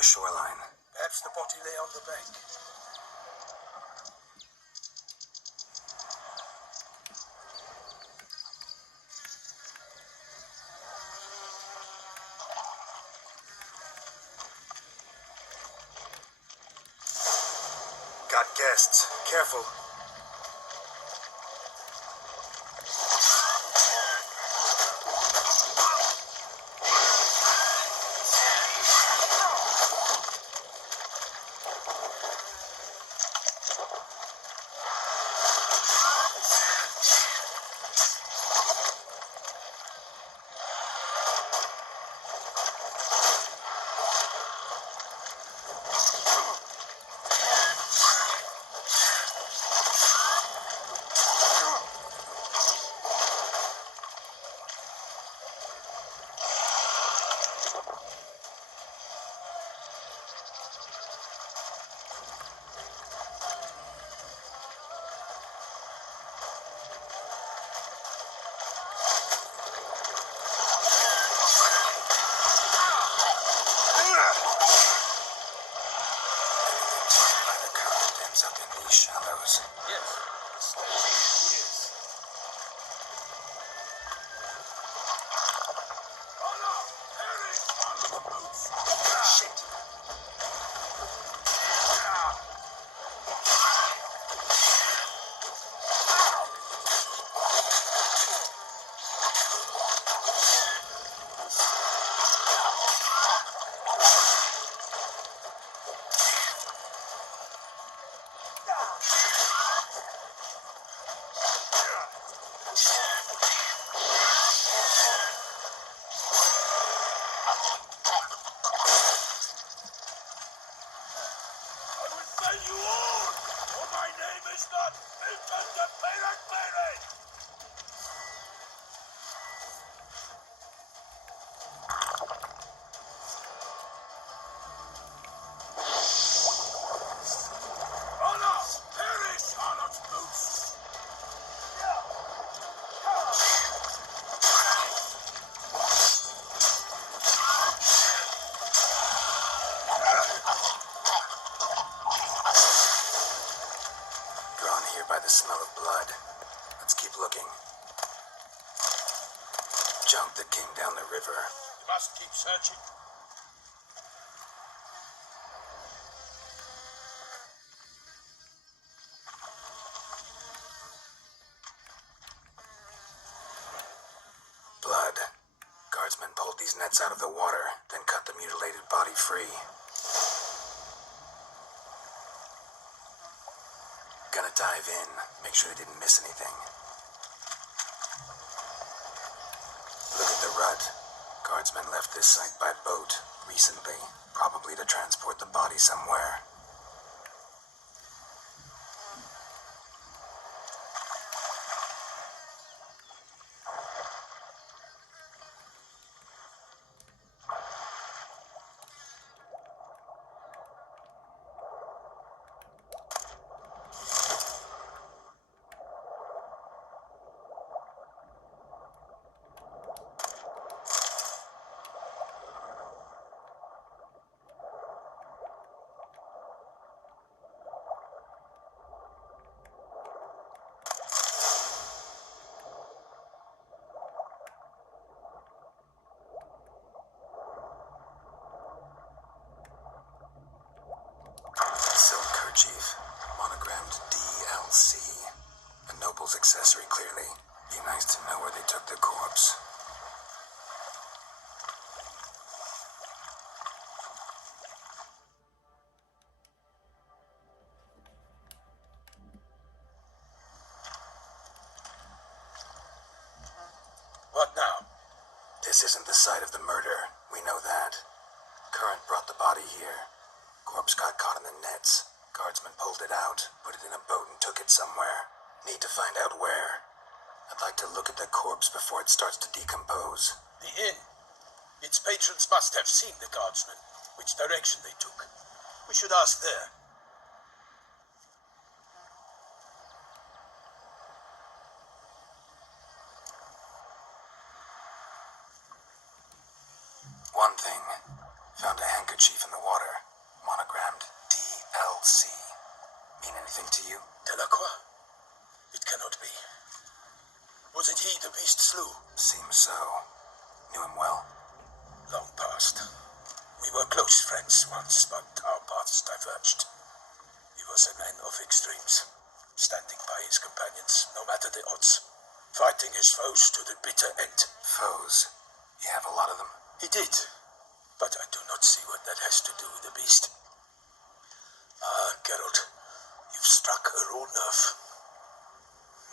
the shoreline. Perhaps the body lay on the bank. Got guests. Careful. Up in these shallows. Yes. Shit. You all! For my name is not Milton the Pirate! Honor! Perish, Charlotte's boots! Drawn here by the smell of blood. Let's keep looking. Junk that came down the river. You must keep searching. Blood. Guardsmen pulled these nets out of the water, then cut the mutilated body free. Gonna dive in, make sure they didn't miss anything. Look at the rut. Guardsmen left this site by boat recently, probably to transport the body somewhere. Chief, monogrammed DLC. A noble's accessory, clearly. Be nice to know where they took the corpse. What now? This isn't the site of the murder. We know that. Current brought the body here. Corpse got caught in the nets. Guardsmen pulled it out, put it in a boat and took it somewhere. Need to find out where. I'd like to look at the corpse before it starts to decompose. The inn. Its patrons must have seen the guardsmen, which direction they took. We should ask there. One thing. Found a handkerchief in the water, monogrammed DLC. Mean anything to you? Delacroix? It cannot be. Was it he the beast slew? Seems so. Knew him well? Long past. We were close friends once, but our paths diverged. He was a man of extremes, standing by his companions, no matter the odds, fighting his foes to the bitter end. Foes? You have a lot of them? He did, but I do not see what that has to do with the beast. Ah, Geralt, you've struck a raw nerve.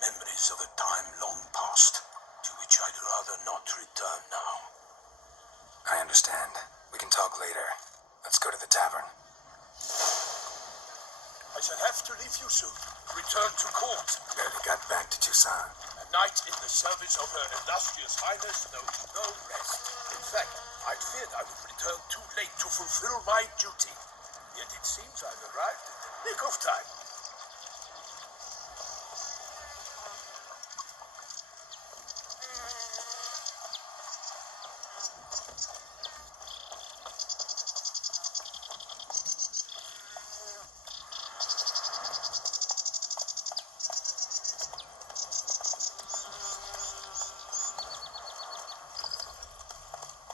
Memories of a time long past, to which I'd rather not return now. I understand. We can talk later. Let's go to the tavern. I shall have to leave you soon. Return to court. Barely got back to Toussaint. A night in the service of Her Illustrious Highness knows no rest. In fact, I'd feared I would return too late to fulfill my duty. Yet it seems I've arrived at the nick of time.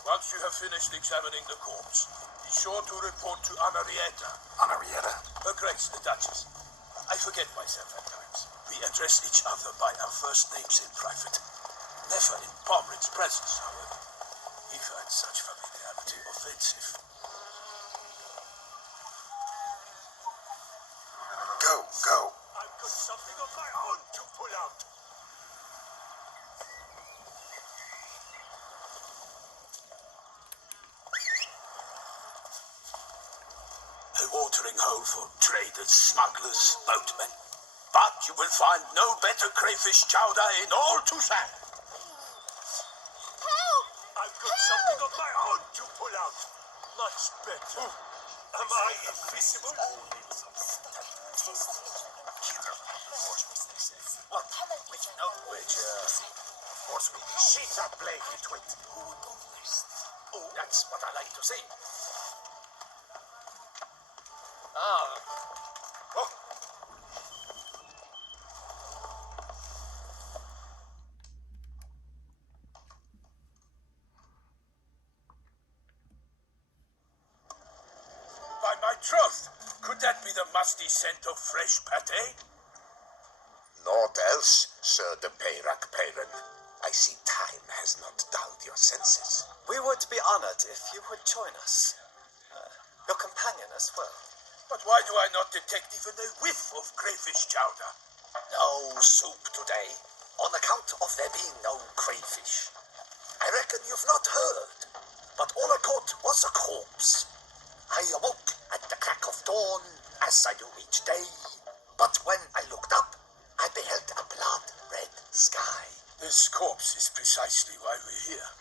Once you have finished examining the corpse, be sure to report to Henrietta. Henrietta? Her Grace, the Duchess. I forget myself at times. We address each other by our first names in private. Never in Pomred's presence, however. He finds such familiarity offensive. Go. I've got something of my own to pull out. A watering hole for traders, smugglers, boatmen. But you will find no better crayfish chowder in all Toussaint. Help! I've got something of my own to pull out. Much better. Am I invisible? What? With no Which, force me. She's a blade twit. Oh, that's what I like to see. Ah. Oh. By my troth, could that be the musty scent of fresh pâté? Naught else, Sir de Peyrac Peyran. I see time has not dulled your senses. We would be honored if you would join us. Your companion as well. But why do I not detect even a whiff of crayfish chowder? No soup today, on account of there being no crayfish. I reckon you've not heard, but all I caught was a corpse. I awoke at the crack of dawn, as I do each day, but when I looked up, I beheld a blood-red sky. This corpse is precisely why we're here.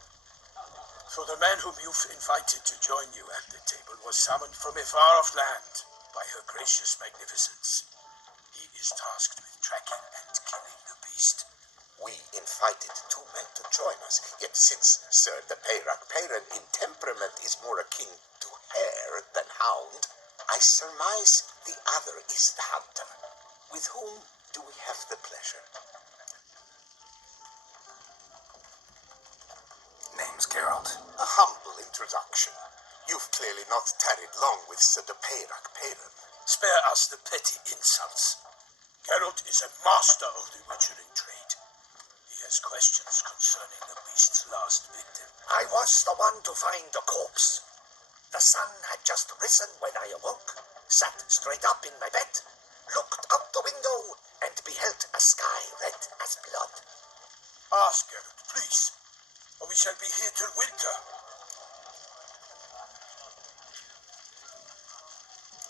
For the man whom you've invited to join you at the table was summoned from a far-off land by her gracious magnificence. He is tasked with tracking and killing the beast. We invited two men to join us, yet since Sir de Peyrac Peyran in temperament is more akin to hare than hound, I surmise the other is the hunter. With whom do we have the pleasure? Name's Geralt. A humble introduction. You've clearly not tarried long with Sir de Peyrac Peyran. Spare us the petty insults. Geralt is a master of the butchering trade. He has questions concerning the beast's last victim. I was the one to find the corpse. The sun had just risen when I awoke, sat straight up in my bed, looked out the window, and beheld a sky red as blood. Ask Geralt, please, or we shall be here till winter.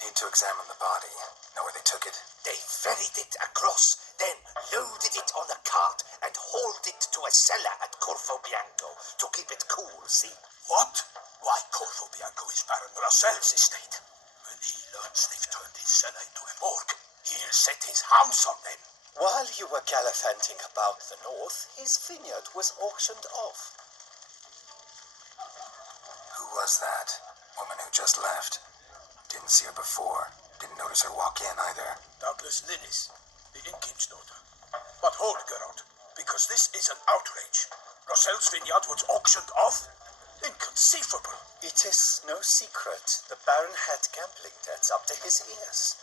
Need to examine the body. Know where they took it? They ferried it across, then loaded it on a cart and hauled it to a cellar at Corvo Bianco to keep it cool, see? What? Why, Corvo Bianco is Baron Russell's estate. When he learns they've turned his cellar into a morgue, he'll set his hounds on them. While you were gallivanting about the north, his vineyard was auctioned off. Who was that? Woman who just left. Didn't see her before. Didn't notice her walk in either. Doubtless Linnis, the innkeep's daughter. But hold, Geralt, because this is an outrage. Rossel's vineyard was auctioned off? Inconceivable. It is no secret. The Baron had gambling debts up to his ears.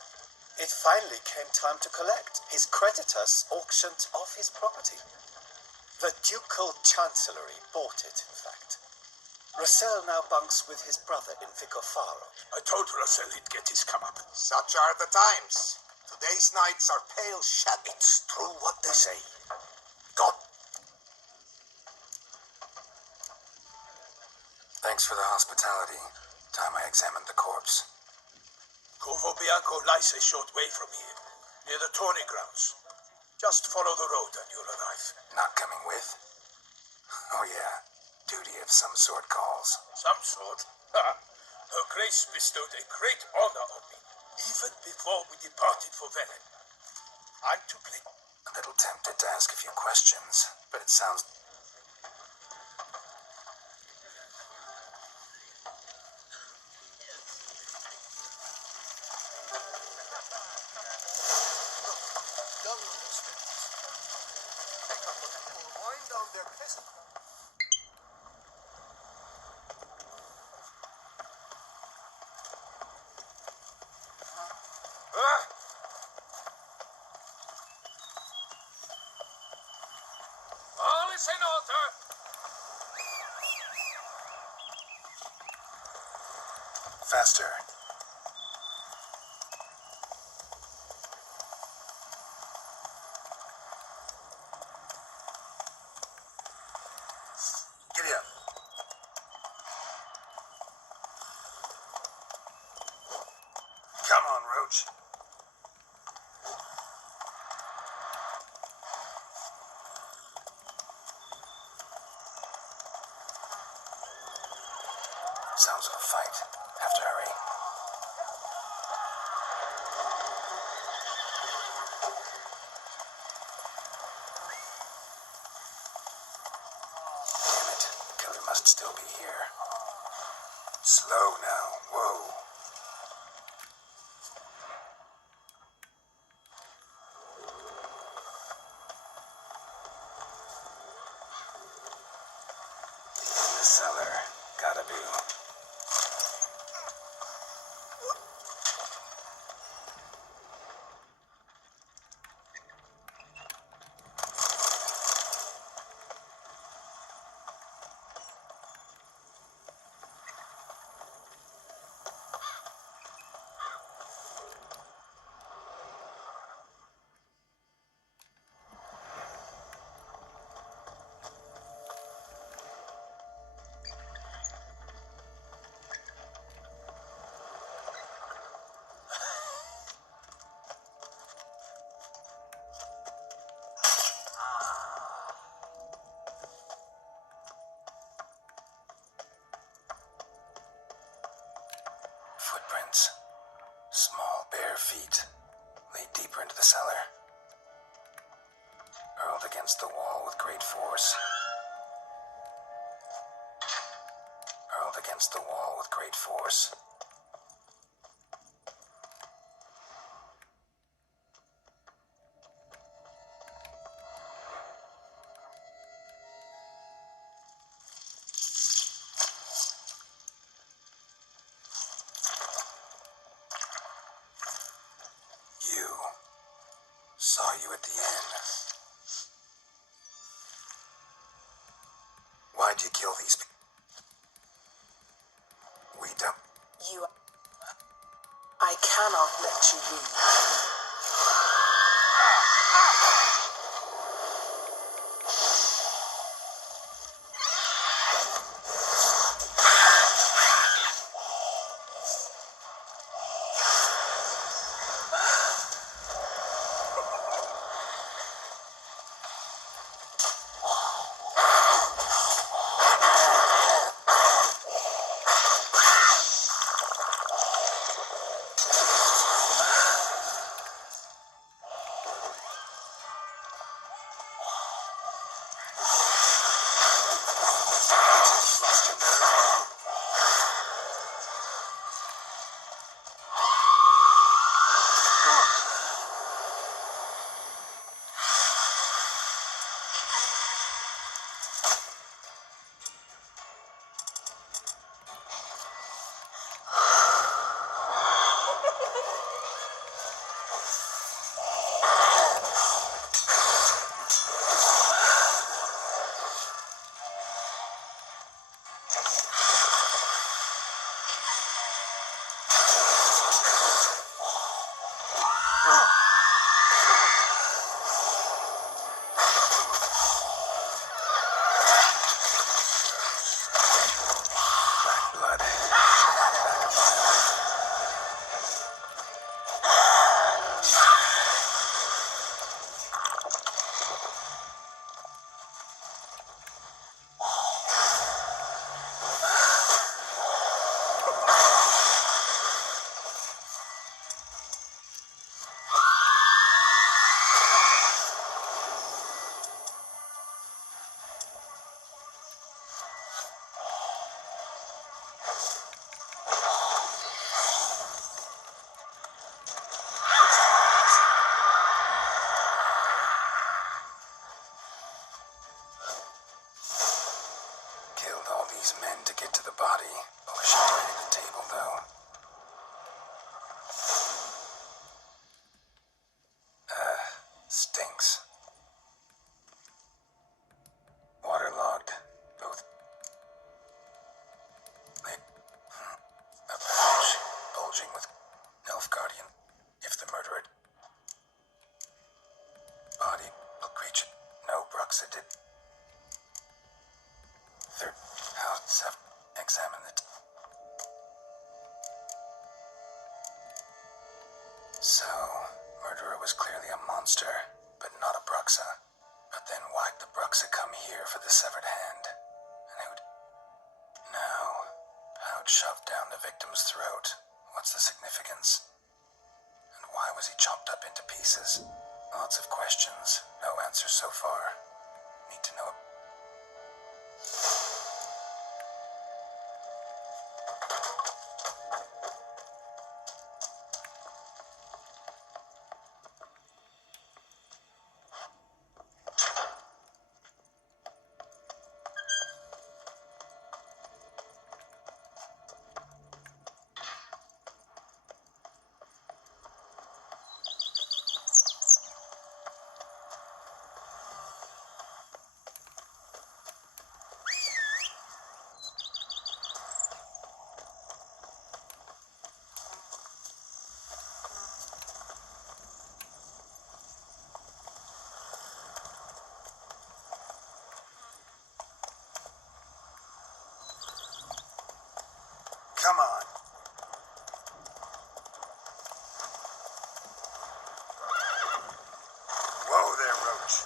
It finally came time to collect. His creditors auctioned off his property. The Ducal Chancellery bought it, in fact. Rossel now bunks with his brother in Vicofaro. I told Rossel he'd get his comeuppance. Such are the times. Today's nights are pale shadows. It's true what they say. God. Thanks for the hospitality. Time I examined the corpse. Covo Bianco lies a short way from here, near the tourney grounds. Just follow the road and you'll arrive. Not coming with? Oh yeah. Duty of some sort calls. Some sort. Her Grace bestowed a great honor on me, even before we departed for Velen. I'm to blame. A little tempted to ask a few questions, but it sounds... All is in order. Faster. Giddy up. Come on, Roach. Sounds like a fight. Have to hurry. Damn it. Killer must still be here. Slow now. Whoa. In the cellar. Gotta be. Footprints. Small, bare feet. Lead deeper into the cellar. Hurled against the wall with great force. Hurled against the wall with great force. Saw you at the end. Why'd you kill these people? We don't... You... I cannot let you leave. Blood. Killed all these men to get to the body. Pushing away the table, though. Stinks. Waterlogged. Both. Like, a pouch bulging with Elf Guardian. If the murderer. Body. Creature. No, Bruxa did. Third house. Examine it. So, murderer was clearly a monster, but not a Bruxa. But then why'd the Bruxa come here for the severed hand? And who'd... Now, pouch shoved down the victim's throat. What's the significance? And why was he chopped up into pieces? Lots of questions, no answers so far. Need to know... Come on. Whoa there, Roach.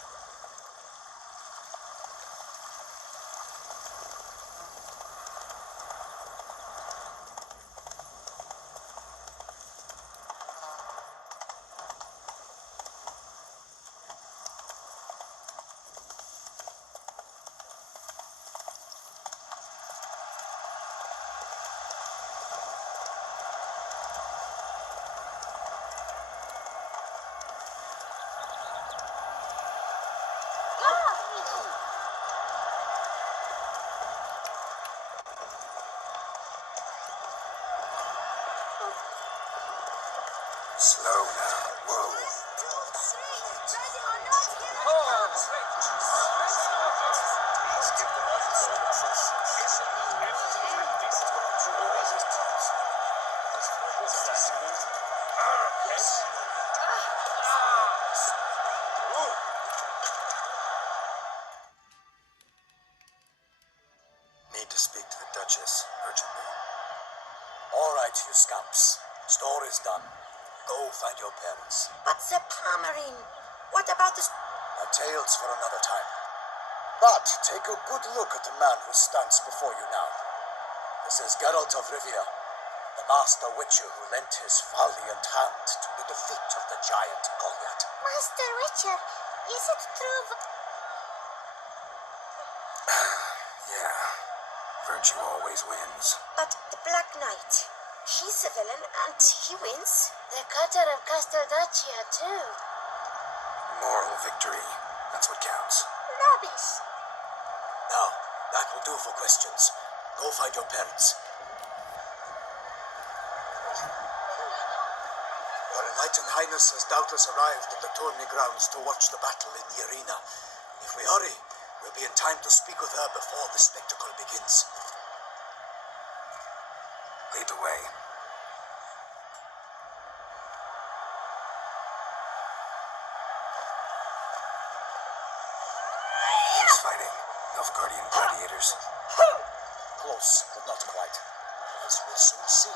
Slow now. Whoa. Need to speak to the Duchess urgently. All right, you scamps. Story's done. Go find your parents. But the Pomerine. What about the... A tale's for another time. But take a good look at the man who stands before you now. This is Geralt of Rivia, the master witcher who lent his valiant hand to the defeat of the giant Goliath. Master Witcher, is it true? Yeah. Virtue always wins. But the Black Knight, she's a villain and he wins. The cutter of Castelldaccia too. Moral victory. That's what counts. Rubbish. Now, that will do for questions. Go find your parents. Your Enlightened Highness has doubtless arrived at the tourney grounds to watch the battle in the arena. If we hurry, we'll be in time to speak with her before the spectacle begins. Lead the way. Nilfgaardian gladiators? Close, but not quite. As we'll soon see.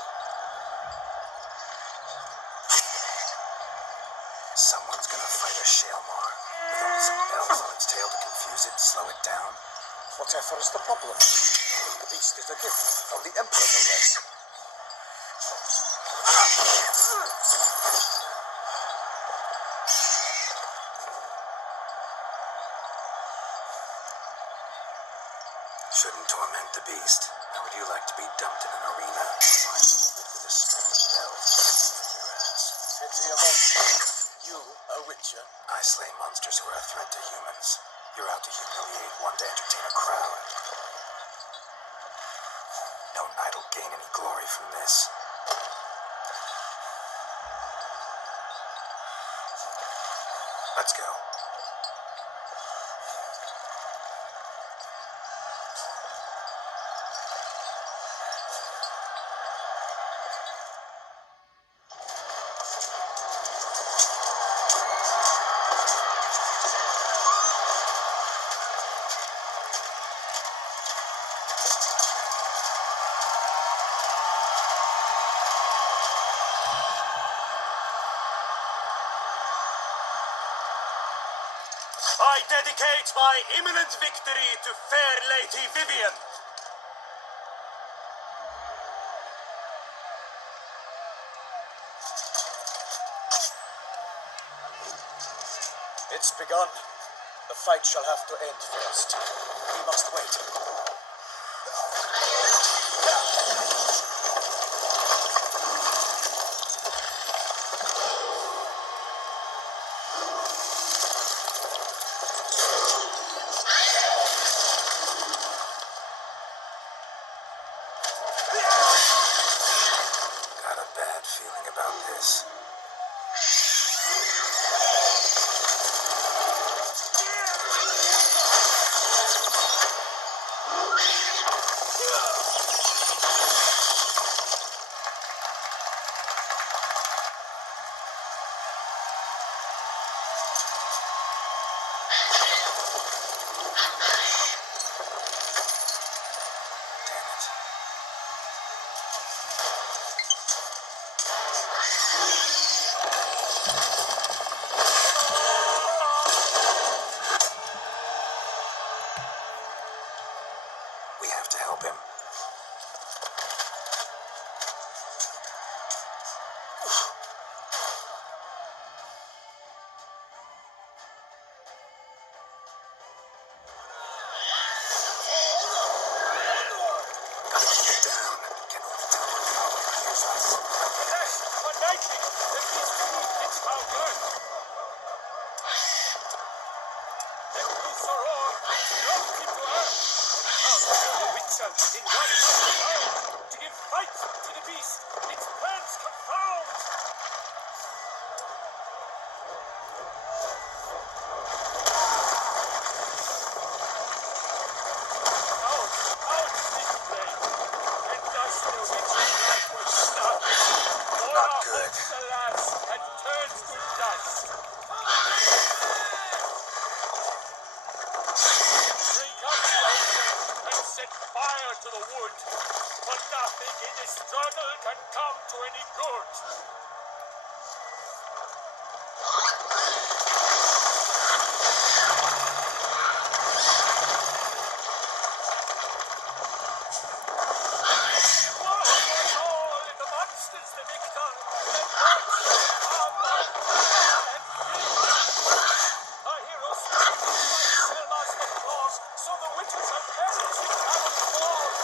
Someone's gonna fight a Shaelmar with only some bells on its tail to confuse it, slow it down. Whatever is the problem? The beast is a gift from the Emperor, no less. Shouldn't torment the beast. How would you like to be dumped in an arena, blindfolded with a string of bells in your ass? Pity a monster. You, a witcher. I slay monsters who are a threat to humans. You're out to humiliate one to entertain a crowd. No knight will gain any glory from this. Let's go. I dedicate my imminent victory to fair Lady Vivian. It's begun. The fight shall have to end first. We must wait. Got a bad feeling about this. Damn it. We have to help him. Gotta keep it down. Can only tell when the power hears us. Yes, for lightning, the beast beneath its power. Let loose a roar, drop him to earth. Now the witcher in one mighty bound to give fight to the beast, its plans confound. Out, out this flame, and thus the witcher's life will stop. Not good. Alas, and turns to dust. Drink up the ocean and set fire to the wood, for nothing in this struggle can come to any good. Woe was all if the monster's the victor, and gods are but and our heroes strive to fight Selma's the claws, so the witches have perished in Tavern falls.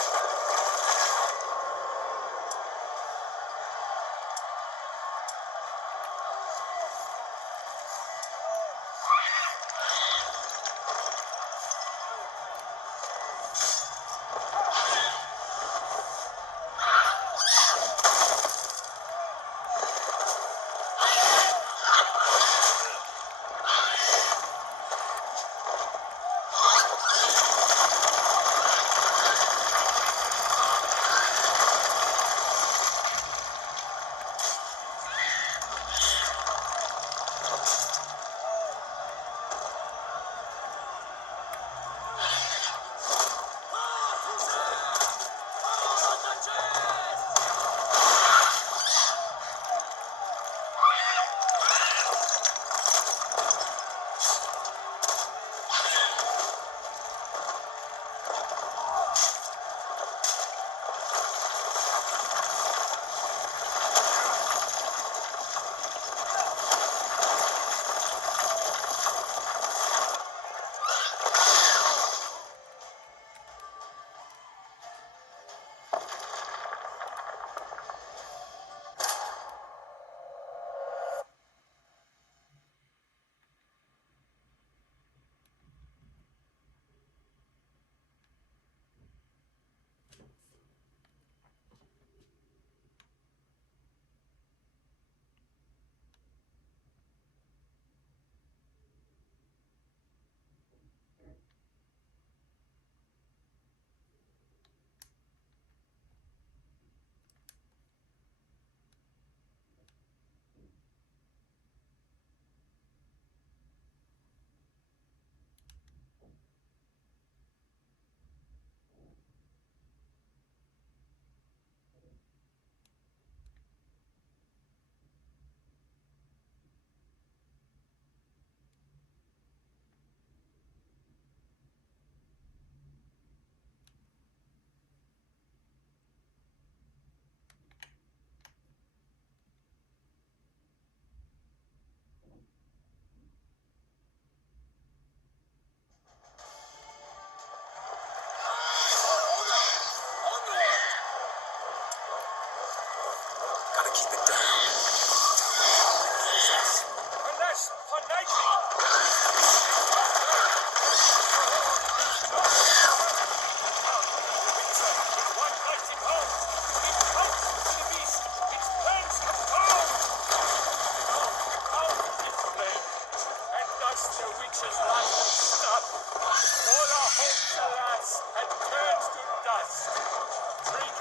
Drink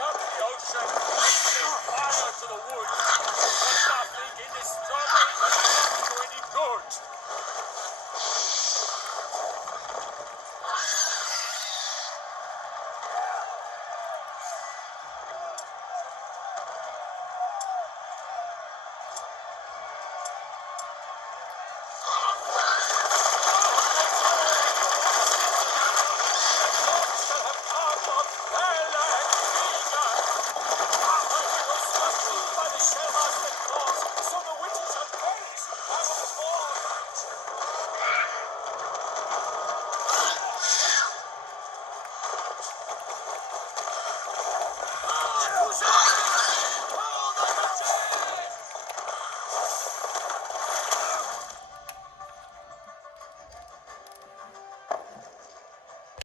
up the ocean, set fire to the wood, but nothing in this strong